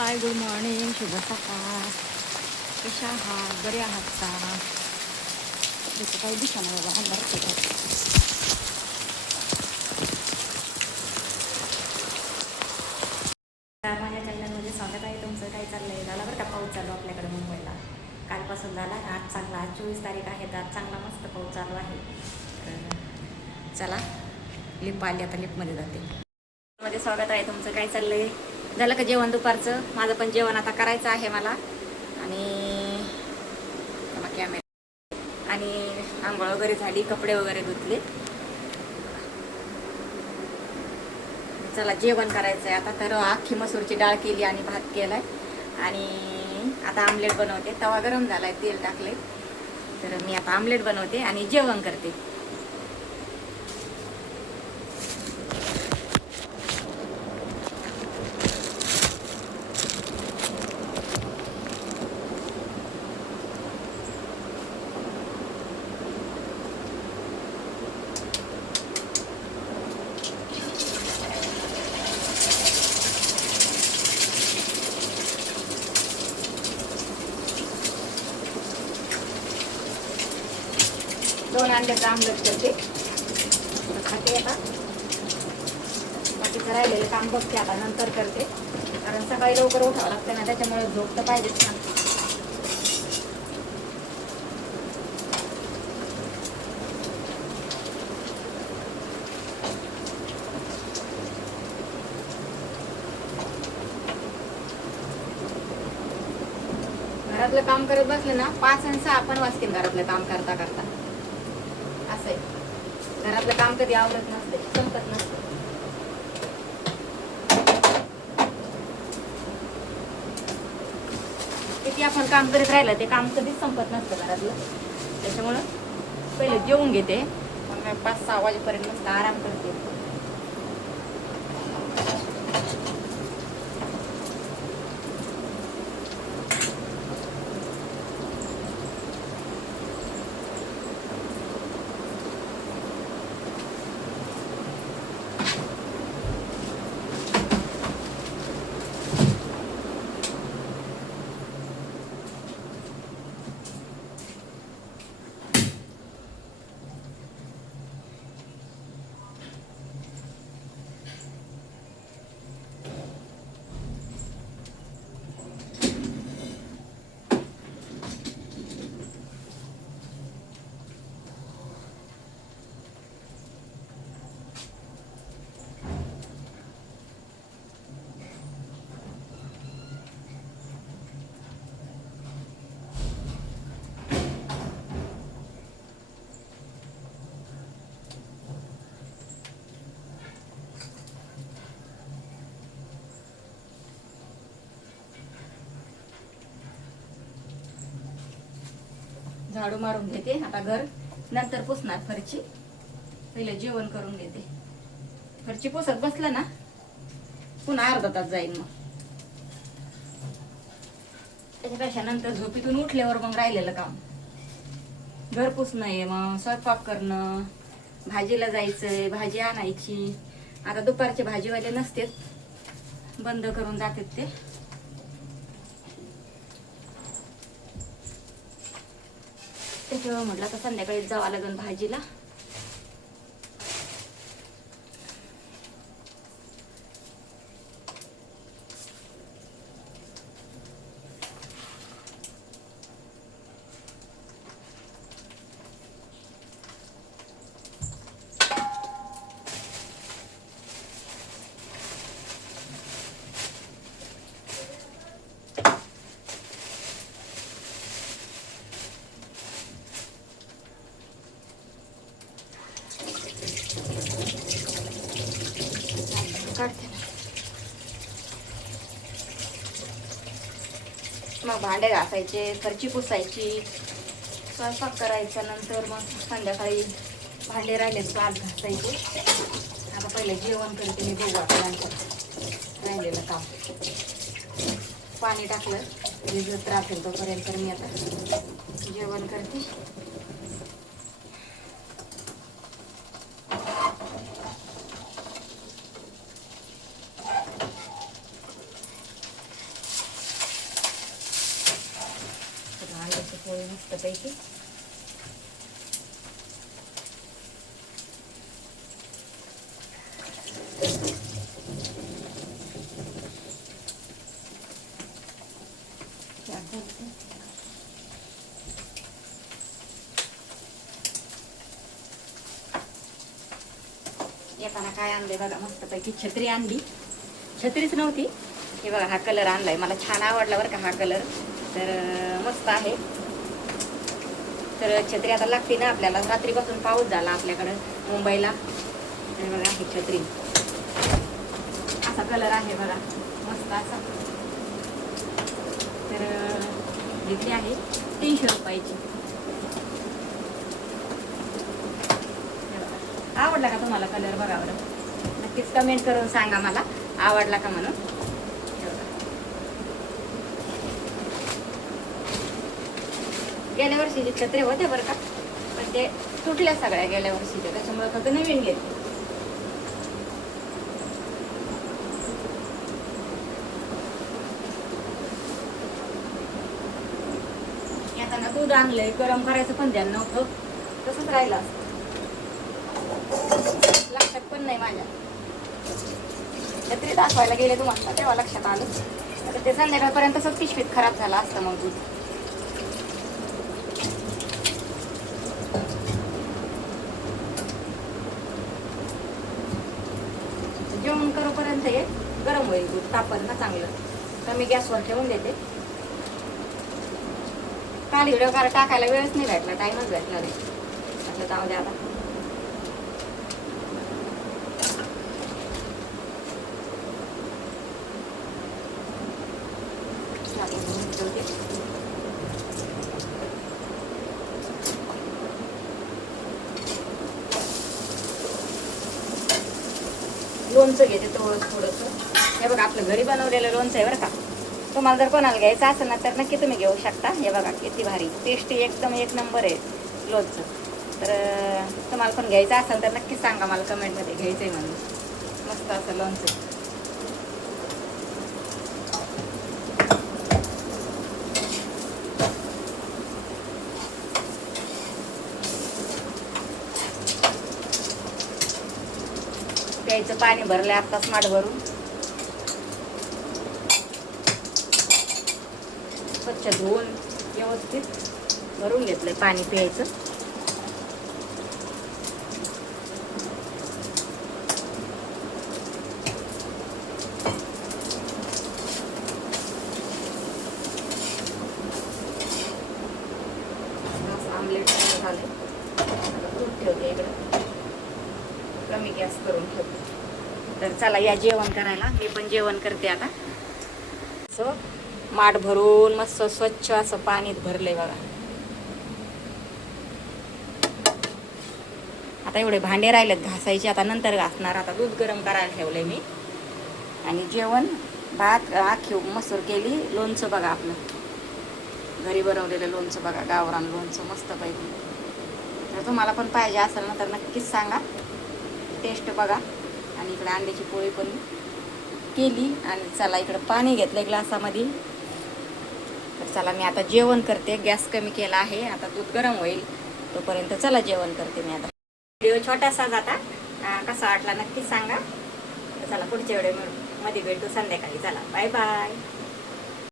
हाय, good morning, शुभ सकाळ. कशा आहात? बरे आहात का? त्याचं काही दिसा नाही बाबा, अंधार माझ्या चॅनलमध्ये स्वागत आहे तुमचं. काय चाललंय? झाला बरं का पाऊस चालू आपल्याकडे मुंबईला. कालपासून झाला, आज चांगला. आज 24 तारीख आहे, तर आज चांगला मस्त पाऊस चालू आहे. तर चला, लिप आली, आता लिपमध्ये जाते. मध्ये स्वागत आहे तुमचं. काय चाललंय? झालं का जेवण दुपारचं? माझं पण जेवण आता करायचं आहे मला. आणि कॅमेरा आणि आंघोळ वगैरे झाली, कपडे वगैरे धुतले. चला जेवण करायचं आहे आता. तर अख्खी मसूरची डाळ केली आणि भात केलाय. आणि आता आमलेट बनवते. तवा गरम झालाय, तेल टाकले. तर मी आता आमलेट बनवते आणि जेवण करते. दोन अंड्याचं आमलेट करते. खाते आता. बाकीचं राहिलेलं काम बघते आता, नंतर करते. कारण सकाळी लवकर उठावं लागतं ना, त्याच्यामुळे झोप तर पाहिजेच ना. घरातलं काम करत बसले ना, 5 आणि 6 पण वाजतील घरातलं काम करता करता. असं आहे, घरातलं काम कधी आवडत नसते, संपत नसते. किती आपण काम करीत राहिलं, ते काम कधीच संपत नसतं घरातलं. त्याच्यामुळं पहिले जेवून घेते, मग 5-6 वाजेपर्यंत मस्त आराम करते. झाडू मारून घेते आता. घर नंतर पुसणार फरची. पहिले जेवण करून घेते. फरची पुसत बसलं ना, पुन्हा अर्धा तास जाईल. मग त्याच्यापेक्षा नंतर झोपीतून उठल्यावर मग राहिलेलं काम, घर पुसणं आहे, मग स्वयंपाक करणं, भाजीला जायचंय, भाजी आणायची. आता दुपारचे भाजीवाले नसतेच, बंद करून जातात ते. त्याच्यावर म्हटलं तर संध्याकाळी जावं लागेल भाजीला. काढते. मग भांडे घासायचे, फरची पुसायची, स्वयंपाक करायचा. नंतर मग संध्याकाळी भांडे राहिलेत आज घासायचे. आता पहिले जेवण करते मी. बघू आपल्यानंतर राहिलेलं काम. पाणी टाकलं भिजत राहतील तोपर्यंत मी आता जेवण करते. मस्तपैकी. येताना काय आणलंय बघा, मस्तपैकी छत्री आणली. छत्रीच नव्हती, हे बघा हा कलर आणलाय. मला छान आवडला बरं का हा कलर, तर मस्त आहे. तर छत्री आता लागते ना आपल्याला. रात्रीपासून पाऊस झाला आपल्याकडं मुंबईला. तर बघा ही छत्री असा कलर आहे बघा, मस्त असा. तर घेतली आहे 300 रुपयाची. आवडला का तुम्हाला कलर? बघा बरं, नक्कीच कमेंट करून सांगा मला आवडला का म्हणून. गेल्या वर्षीचे छत्रे होते बरं का, पण ते तुटल्या सगळ्या गेल्या वर्षीच्या, त्याच्यामुळे फक्त नवीन घेतली. येताना दूध आणलंय, गरम करायचं पण ध्यान नव्हतं, तसंच राहिलं असतं. लक्षात पण नाही माझ्या. छत्री दाखवायला गेले तुम्हाला तेव्हा लक्षात आलं. तर ते संध्याकाळपर्यंत तसंच पिशवीत खराब झालं असतं मग दूध. जेवण करूपर्यंत हे गरम होईल दूध, तापल ना चांगलं. तर मी गॅसवर ठेवून देते. काल व्हिडिओ टाकायला वेळच नाही भेटला, टाईमच भेटला नाही. म्हटलं जाऊ द्या आता. लोणचं घेते थोडंसं. हे बघा आपलं घरी बनवलेलं लोणचं आहे बरं का. तुम्हाला जर कोणाला घ्यायचं असेल ना तर नक्की तुम्ही घेऊ शकता. हे बघा किती भारी टेस्टी, एकदम एक नंबर आहे लोणचं. तर तुम्हाला पण घ्यायचं असेल तर नक्कीच सांगा मला कमेंटमध्ये, घ्यायचं आहे म्हणून. मस्त असं लोणचं. प्यायचं पाणी भरलंय आत्ताच माठ भरून. स्वच्छ धुवून व्यवस्थित भरून घेतलंय पाणी प्यायचं. आमलेट झाले. दूध ठेवते इकडं, कमी गॅस करून ठेवते. तर चला या जेवण करायला. मी पण जेवण करते आता. असं माठ भरून मस्त स्वच्छ असं पाणी भरलंय बघा. आता एवढे भांडे राहिलेत घासायचे, आता नंतर घासणार. आता दूध गरम करायला ठेवलंय मी. आणि जेवण भात आखीव मसूर केली. लोणचं बघा आपलं घरी बनवलेलं लोणचं बघा, गावरान लोणचं मस्त पाहिजे. तर तुम्हाला पण पाहिजे असेल ना तर नक्कीच सांगा. टेस्ट बघा. आणि इकडे अंड्याची पोळी पण केली. आणि चला इकडं पाणी घेतलं ग्लासामध्ये. तर चला मी आता जेवण करते. गॅस कमी केला आहे, आता दूध गरम होईल तोपर्यंत चला जेवण करते मी आता. व्हिडिओ छोटासाच आता, कसा वाटला नक्कीच सांगा. तर चला पुढच्या व्हिडिओ मध्ये भेटू संध्याकाळी. चला बाय बाय.